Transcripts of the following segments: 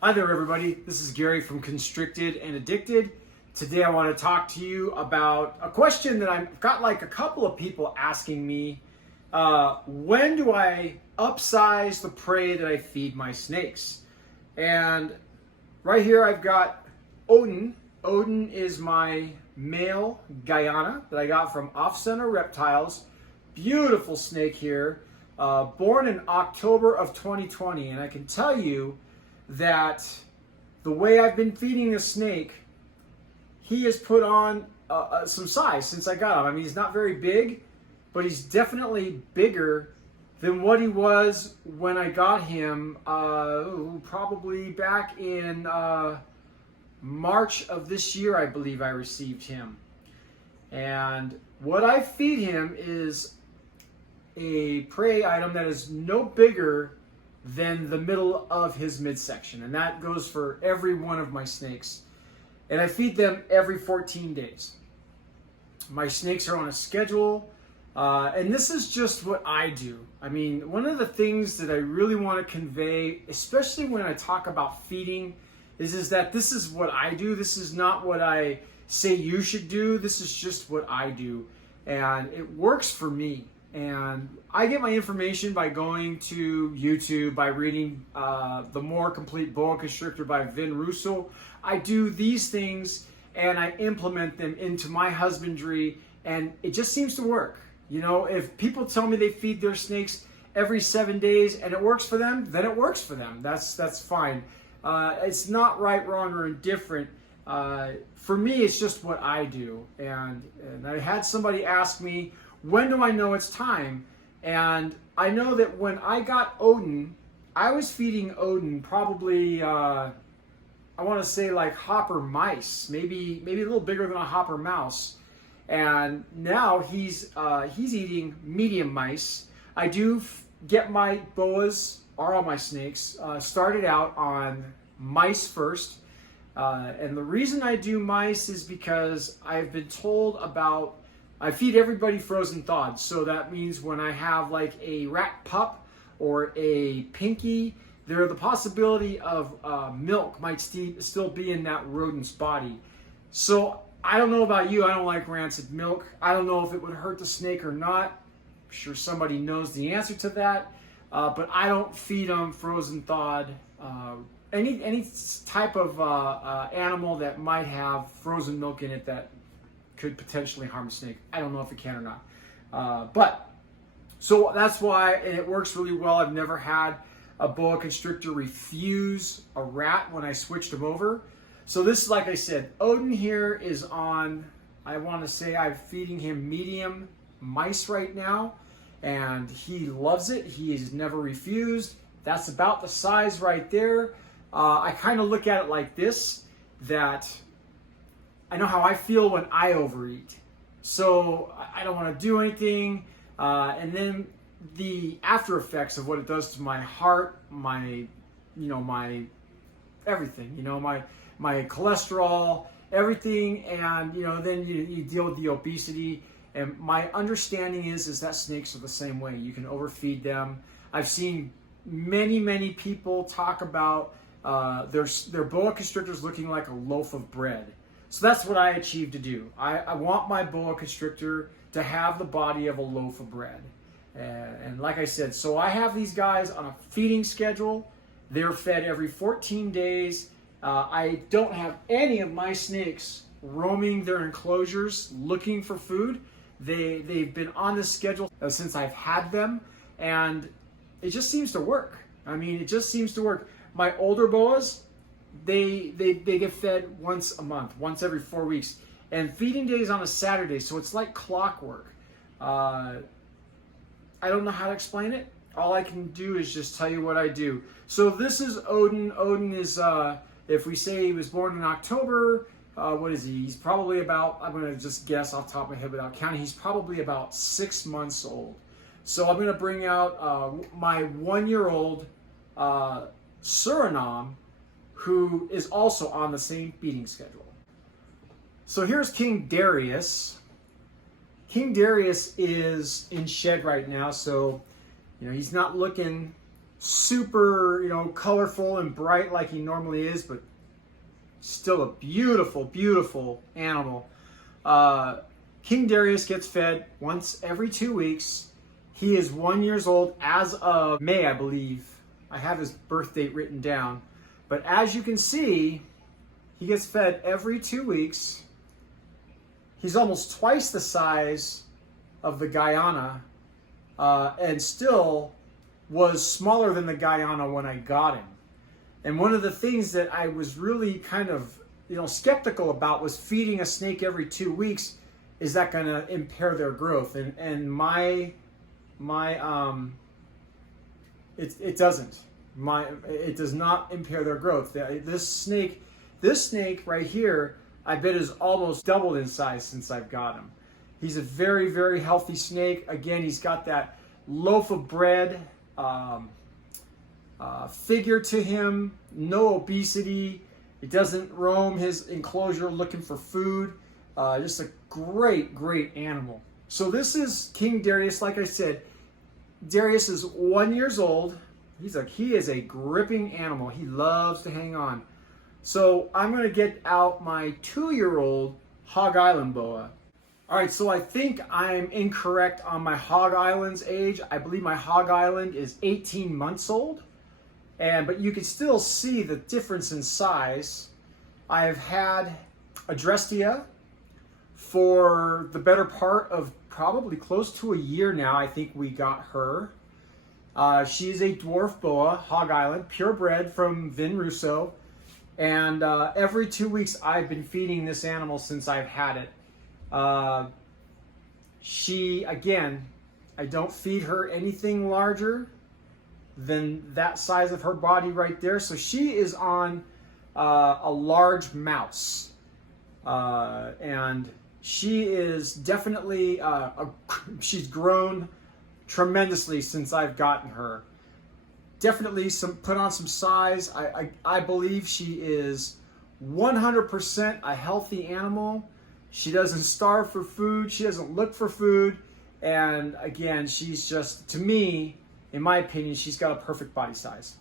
Hi there, everybody. This is Gary from Constricted and Addicted. Today, I want to talk to you about a question that I've got like a couple of people asking me. When do I upsize the prey that I feed my snakes? And right here, I've got Odin. Odin is my male Guyana that I got from Off Center Reptiles. Beautiful snake here, born in October of 2020. And I can tell you that the way I've been feeding the snake, he has put on some size since I got him. I mean, he's not very big, but he's definitely bigger than what he was when I got him, probably back in March of this year, I believe I received him. And what I feed him is a prey item that is no bigger than the middle of his midsection, and that goes for every one of my snakes. And I feed them every 14 days. My snakes are on a schedule, and this is just what I do. I mean, one of the things that I really want to convey, especially when I talk about feeding, is that this is what I do. This is not what I say you should do. This is just what I do, and it works for me. And I get my information by going to YouTube, by reading The More Complete Boa Constrictor by Vin Russo. I do these things and I implement them into my husbandry, and it just seems to work. You know, if people tell me they feed their snakes every 7 days and it works for them, then it works for them. That's fine. It's not right, wrong, or indifferent. For me, it's just what I do. And I had somebody ask me, when do I know it's time? And I know that when I got Odin, I was feeding Odin probably, I want to say like hopper mice, maybe a little bigger than a hopper mouse. And now he's eating medium mice. I do get my boas, or all my snakes, started out on mice first. And the reason I do mice is because I've been told about, I feed everybody frozen thawed, so that means when I have like a rat pup or a pinky, the possibility of milk might still be in that rodent's body. So I don't know about you, I don't like rancid milk. I don't know if it would hurt the snake or not. I'm sure somebody knows the answer to that, but I don't feed them frozen thawed. Any type of animal that might have frozen milk in it that could potentially harm a snake. I don't know if it can or not. But so that's why, and it works really well. I've never had a boa constrictor refuse a rat when I switched him over. So this, like I said, Odin here is on, I want to say I'm feeding him medium mice right now, and he loves it. He has never refused. That's about the size right there. I kind of look at it like this, that I know how I feel when I overeat. So I don't want to do anything. And then the after effects of what it does to my heart, my everything, my cholesterol, everything. And, then you deal with the obesity. And my understanding is that snakes are the same way. You can overfeed them. I've seen many people talk about their boa constrictors looking like a loaf of bread. So that's what I achieved to do. I want my boa constrictor to have the body of a loaf of bread. And like I said, so I have these guys on a feeding schedule. They're fed every 14 days. I don't have any of my snakes roaming their enclosures looking for food. They've been on this schedule since I've had them, and it just seems to work. I mean, it just seems to work. My older boas, they get fed once a month, once every 4 weeks, and feeding days on a Saturday, so it's like clockwork. I don't know how to explain it. All I can do is just tell you what I do. So this is Odin. Odin is, if we say he was born in October, what is he? He's probably about, I'm going to just guess off the top of my head without counting, he's probably about 6 months old. So I'm going to bring out my 1-year-old Suriname, who is also on the same feeding schedule. So here's King Darius. King Darius is in shed right now, so he's not looking super, colorful and bright like he normally is, but still a beautiful, beautiful animal. King Darius gets fed once every 2 weeks. He is 1 year old as of May, I believe. I have his birth date written down. But as you can see, he gets fed every 2 weeks. He's almost twice the size of the Guyana, and still was smaller than the Guyana when I got him. And one of the things that I was really kind of, skeptical about was feeding a snake every 2 weeks. Is that going to impair their growth? And it doesn't. It does not impair their growth. This snake right here, I bet is almost doubled in size since I've got him. He's a very, very healthy snake. Again, he's got that loaf of bread figure to him, no obesity. He doesn't roam his enclosure looking for food. Just a great, great animal. So this is King Darius. Like I said, Darius is 1 year old. He is a gripping animal. He loves to hang on. So I'm going to get out my 2-year-old Hog Island boa. All right, so I think I'm incorrect on my Hog Island's age. I believe my Hog Island is 18 months old. But you can still see the difference in size. I have had Adrestia for the better part of probably close to a year now. I think we got her. She's a dwarf boa, Hog Island, purebred from Vin Russo. And every 2 weeks I've been feeding this animal since I've had it. Again, I don't feed her anything larger than that size of her body right there. So she is on a large mouse. And she is definitely, she's grown tremendously since I've gotten her. Definitely put on some size. I believe she is 100% a healthy animal. She doesn't starve for food. She doesn't look for food. And again, she's just, to me, in my opinion, she's got a perfect body size.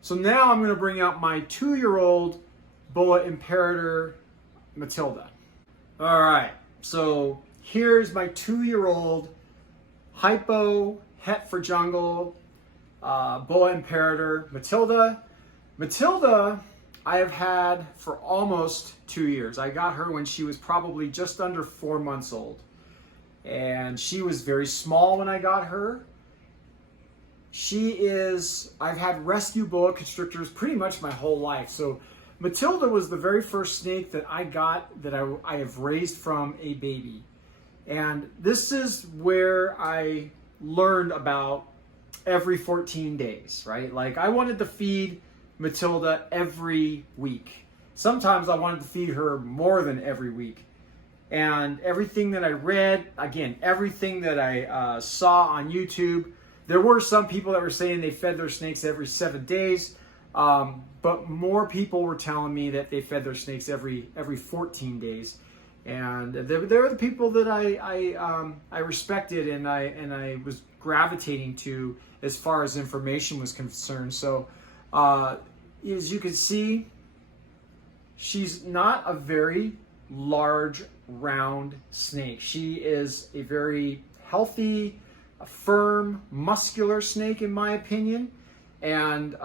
So now I'm going to bring out my 2-year-old Boa Imperator Matilda. All right, so here's my 2-year-old Hypo Het for Jungle Boa Imperator Matilda. Matilda I have had for almost 2 years. I got her when she was probably just under 4 months old. And she was very small when I got her. I've had rescue boa constrictors pretty much my whole life. So Matilda was the very first snake that I got that I have raised from a baby. And this is where I learned about every 14 days, right? Like I wanted to feed Matilda every week. Sometimes I wanted to feed her more than every week. And everything that I read, again, everything that I saw on YouTube, there were some people that were saying they fed their snakes every 7 days, but more people were telling me that they fed their snakes every 14 days. And they were the people that I respected and I was gravitating to as far as information was concerned. So as you can see, she's not a very large, round snake. She is a very healthy, firm, muscular snake in my opinion. And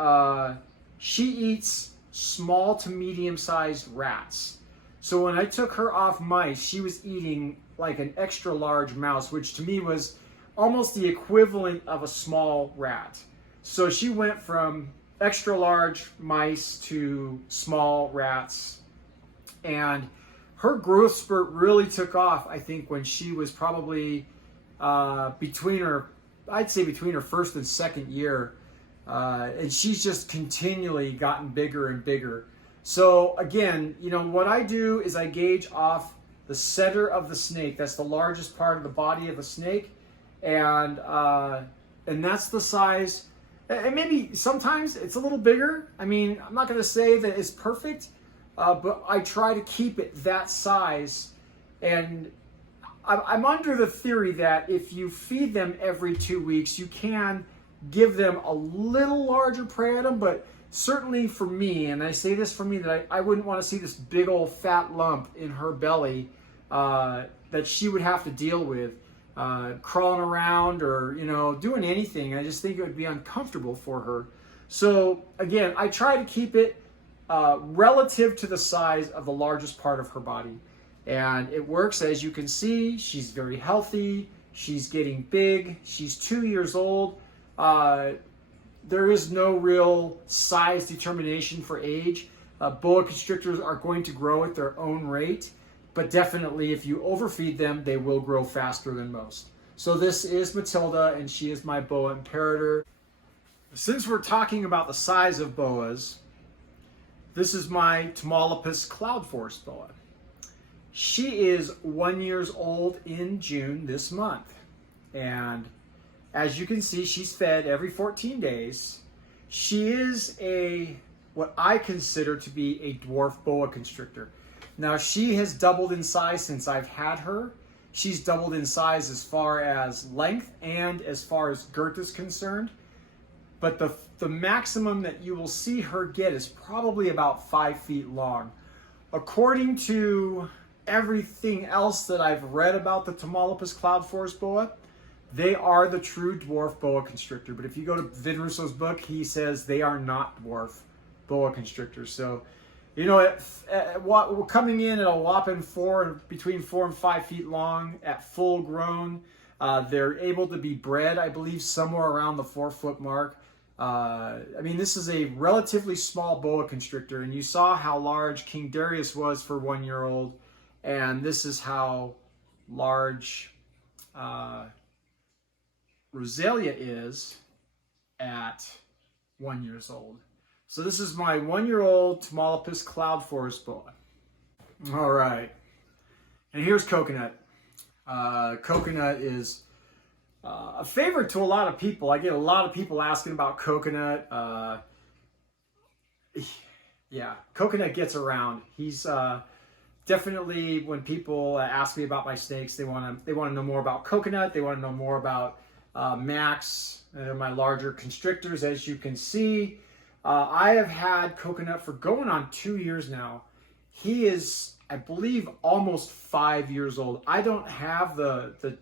she eats small to medium-sized rats. So when I took her off mice, she was eating like an extra large mouse, which to me was almost the equivalent of a small rat. So she went from extra large mice to small rats. And her growth spurt really took off, I think, when she was probably between her first and second year. And she's just continually gotten bigger and bigger. So again, what I do is I gauge off the center of the snake. That's the largest part of the body of a snake. And that's the size. And maybe sometimes it's a little bigger. I mean, I'm not going to say that it's perfect, but I try to keep it that size. And I'm under the theory that if you feed them every 2 weeks, you can give them a little larger preatum, but certainly for me, and I say this for me, that I wouldn't want to see this big old fat lump in her belly that she would have to deal with crawling around or, you know, doing anything. I just think it would be uncomfortable for her. So again, I try to keep it relative to the size of the largest part of her body. And it works. As you can see, she's very healthy. She's getting big. She's 2 years old. There is no real size determination for age. Boa constrictors are going to grow at their own rate, but definitely if you overfeed them, they will grow faster than most. So this is Matilda, and she is my boa imperator. Since we're talking about the size of boas, this is my Tamaulipas Cloud Force boa. She is 1 year old in June this month. And as you can see, she's fed every 14 days. She is what I consider to be a dwarf boa constrictor. Now, she has doubled in size since I've had her. She's doubled in size as far as length and as far as girth is concerned. But the maximum that you will see her get is probably about 5 feet long. According to everything else that I've read about the Tamaulipas Cloud Force boa, they are the true dwarf boa constrictor. But if you go to Vid Russo's book, he says they are not dwarf boa constrictors. So, you know, we're coming in at a whopping between 4 and 5 feet long at full grown. They're able to be bred, I believe, somewhere around the 4 foot mark. I mean, this is a relatively small boa constrictor, and you saw how large King Darius was for 1 year old, and this is how large Rosalia is at 1 year old. So this is my 1 year old Tamaulipas Cloud Force boa. All right, and here's Coconut. Coconut is a favorite to a lot of people. I get a lot of people asking about Coconut. Yeah, Coconut gets around. He's definitely, when people ask me about my snakes, they want to know more about Coconut. They want to know more about Max, my larger constrictors. As you can see, I have had Coconut for going on 2 years now. He is, I believe, almost 5 years old. I don't have the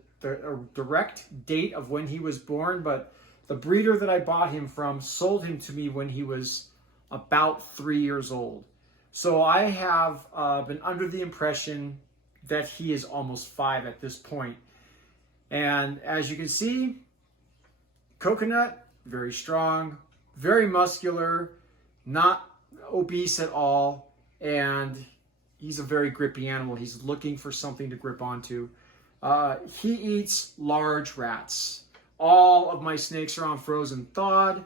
direct date of when he was born, but the breeder that I bought him from sold him to me when he was about 3 years old. So I have been under the impression that he is almost 5 at this point. And as you can see, Coconut, very strong, very muscular, not obese at all, and he's a very grippy animal. He's looking for something to grip onto. He eats large rats. All of my snakes are on frozen thawed.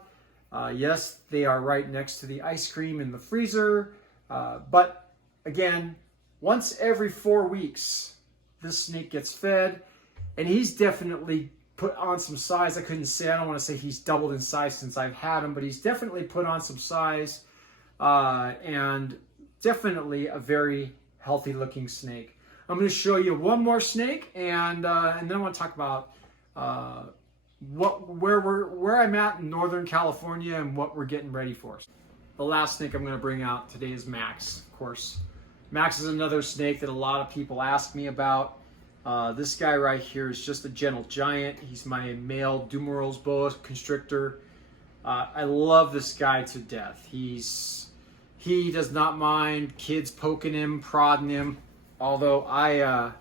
Yes, they are right next to the ice cream in the freezer. But again, once every 4 weeks, this snake gets fed, and he's definitely put on some size. I don't want to say he's doubled in size since I've had him, but he's definitely put on some size, and definitely a very healthy looking snake. I'm going to show you one more snake, and then I want to talk about where I'm at in Northern California and what we're getting ready for. The last snake I'm going to bring out today is Max. Of course, Max is another snake that a lot of people ask me about. This guy right here is just a gentle giant. He's my male Dumerol's boa constrictor. I love this guy to death. He does not mind kids poking him, prodding him. Although I'm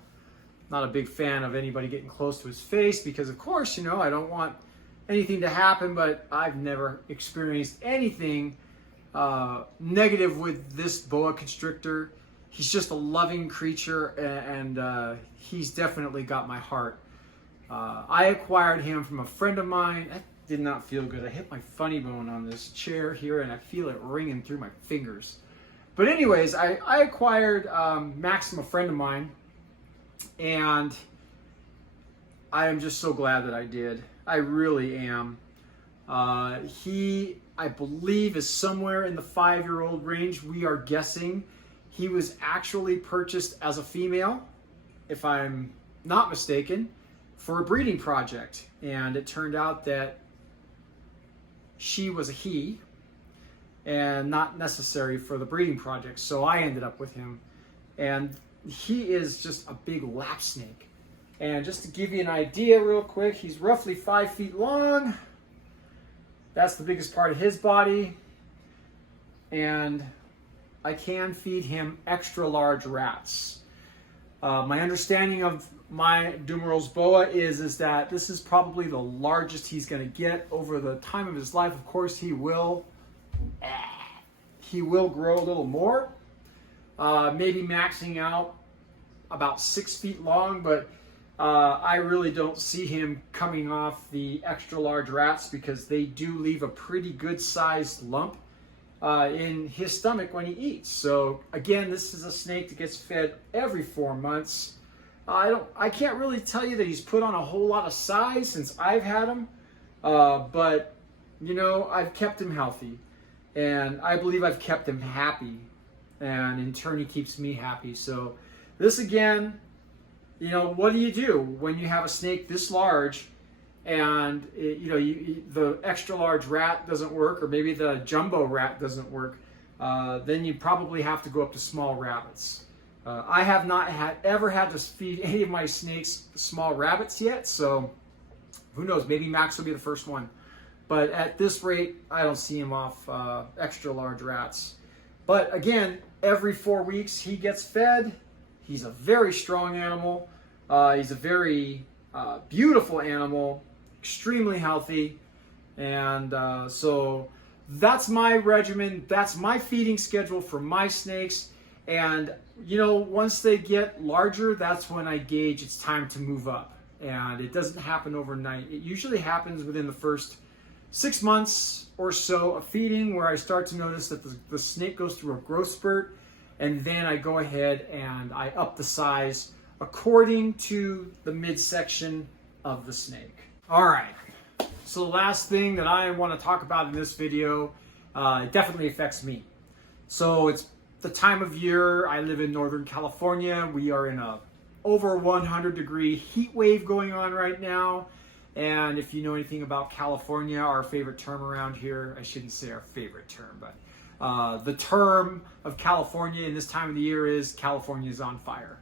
not a big fan of anybody getting close to his face because, of course, you know, I don't want anything to happen, but I've never experienced anything negative with this boa constrictor. He's just a loving creature, and he's definitely got my heart. I acquired him from a friend of mine. That did not feel good. I hit my funny bone on this chair here, and I feel it ringing through my fingers. But anyways, I acquired Max from a friend of mine, and I am just so glad that I did. I really am. He, I believe, is somewhere in the 5-year-old range. We are guessing. He was actually purchased as a female, if I'm not mistaken, for a breeding project. And it turned out that she was a he and not necessary for the breeding project. So I ended up with him. And he is just a big lap snake. And just to give you an idea real quick, he's roughly 5 feet long. That's the biggest part of his body. And I can feed him extra large rats. My understanding of my Dumerul's boa is that this is probably the largest he's going to get over the time of his life. Of course, he will grow a little more, maybe maxing out about 6 feet long, but I really don't see him coming off the extra large rats because they do leave a pretty good sized lump in his stomach when he eats. So again, this is a snake that gets fed every 4 months. I can't really tell you that he's put on a whole lot of size since I've had him, but you know, I've kept him healthy, and I believe I've kept him happy, and in turn he keeps me happy. So this again, you know, what do you do when you have a snake this large and the extra large rat doesn't work, or maybe the jumbo rat doesn't work? Then you probably have to go up to small rabbits. I have not ever had to feed any of my snakes small rabbits yet, so who knows, maybe Max will be the first one. But at this rate, I don't see him off extra large rats. But again, every 4 weeks he gets fed. He's a very strong animal. He's a very beautiful animal, extremely healthy. And so that's my regimen. That's my feeding schedule for my snakes. And, you know, once they get larger, that's when I gauge it's time to move up. And it doesn't happen overnight. It usually happens within the first 6 months or so of feeding, where I start to notice that the snake goes through a growth spurt. And then I go ahead and I up the size according to the midsection of the snake. All right. So the last thing that I want to talk about in this video, it definitely affects me. So it's the time of year. I live in Northern California. We are in a over 100-degree heat wave going on right now. And if you know anything about California, our favorite term around here, I shouldn't say our favorite term, but the term of California in this time of the year is California's on fire.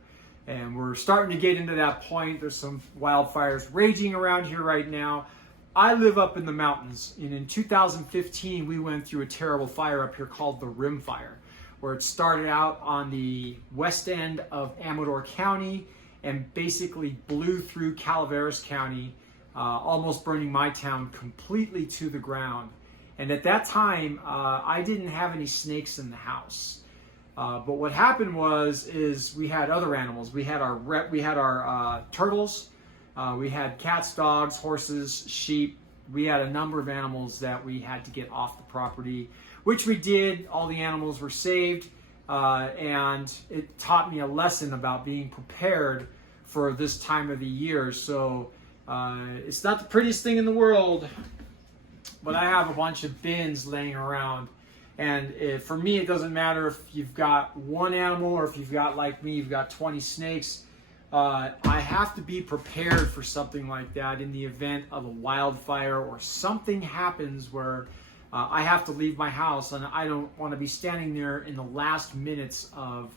And we're starting to get into that point. There's some wildfires raging around here right now. I live up in the mountains, and in 2015 we went through a terrible fire up here called the Rim Fire, where it started out on the west end of Amador County and basically blew through Calaveras County, almost burning my town completely to the ground. And at that time, I didn't have any snakes in the house. But what happened is we had other animals. We had our turtles. We had cats, dogs, horses, sheep. We had a number of animals that we had to get off the property, which we did. All the animals were saved, and it taught me a lesson about being prepared for this time of the year. So it's not the prettiest thing in the world, but I have a bunch of bins laying around. And for me, it doesn't matter if you've got one animal or if you've got, like me, you've got 20 snakes. I have to be prepared for something like that in the event of a wildfire or something happens where I have to leave my house, and I don't want to be standing there in the last minutes of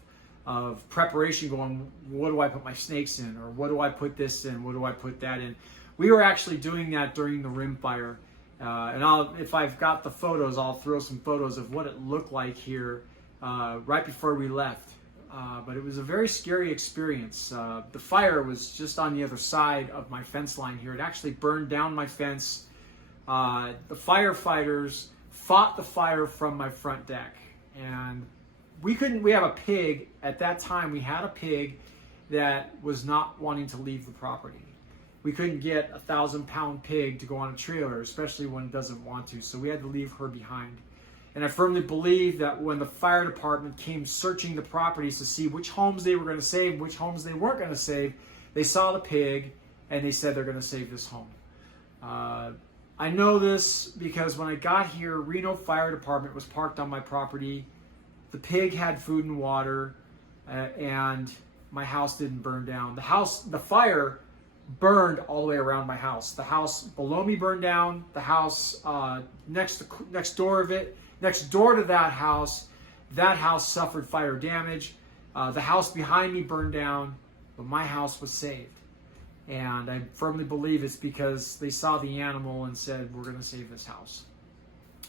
preparation going, what do I put my snakes in? Or what do I put this in? What do I put that in? We were actually doing that during the Rim Fire. And if I've got the photos, I'll throw some photos of what it looked like here right before we left. But it was a very scary experience. The fire was just on the other side of my fence line here. It actually burned down my fence. The firefighters fought the fire from my front deck. And we have a pig. At that time, we had a pig that was not wanting to leave the property. We couldn't get a 1,000-pound pig to go on a trailer, especially when it doesn't want to, so we had to leave her behind. And I firmly believe that when the fire department came searching the properties to see which homes they were going to save, which homes they weren't going to save, they saw the pig and they said they're going to save this home. I know this because when I got here, Reno Fire Department was parked on my property. The pig had food and water, and my house didn't burn down. The fire burned all the way around my house. The house below me burned down. The house next door to that house suffered fire damage. The house behind me burned down, but my house was saved. And I firmly believe it's because they saw the animal and said, we're going to save this house.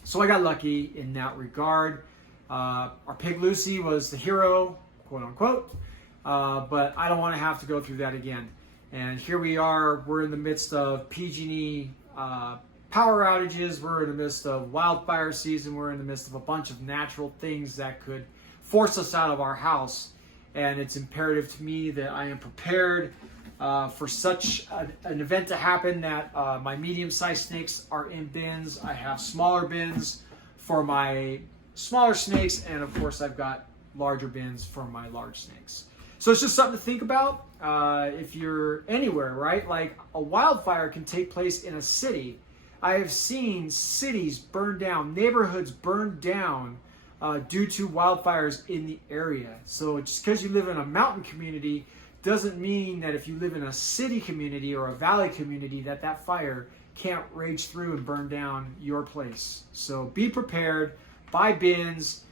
So I got lucky in that regard. Our pig Lucy was the hero, quote unquote, but I don't want to have to go through that again. And here we are, we're in the midst of PG&E power outages, we're in the midst of wildfire season, we're in the midst of a bunch of natural things that could force us out of our house. And it's imperative to me that I am prepared for such an event to happen, that my medium-sized snakes are in bins. I have smaller bins for my smaller snakes, and of course I've got larger bins for my large snakes. So it's just something to think about if you're anywhere, right? Like a wildfire can take place in a city. I have seen cities burn down, neighborhoods burned down due to wildfires in the area. So just because you live in a mountain community doesn't mean that if you live in a city community or a valley community that fire can't rage through and burn down your place. So be prepared, buy bins,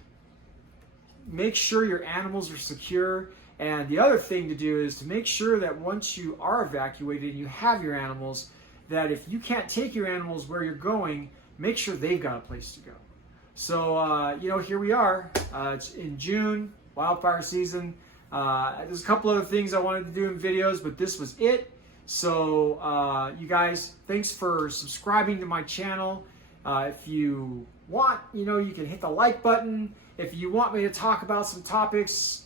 make sure your animals are secure. And the other thing to do is to make sure that once you are evacuated and you have your animals, that if you can't take your animals where you're going, make sure they've got a place to go. So, here we are. It's in June, wildfire season. There's a couple other things I wanted to do in videos, but this was it. So, you guys, thanks for subscribing to my channel. If you want, you can hit the like button. If you want me to talk about some topics,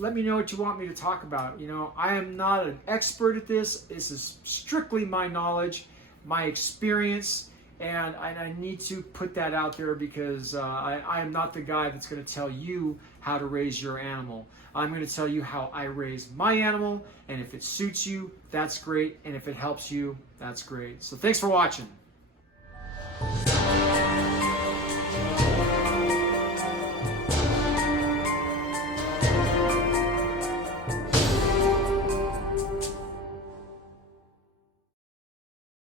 let me know what you want me to talk about. I am not an expert at this. This is strictly my knowledge, my experience, and I need to put that out there because I am not the guy that's going to tell you how to raise your animal. I'm going to tell you how I raise my animal, and if it suits you, that's great, and if it helps you, that's great. So thanks for watching.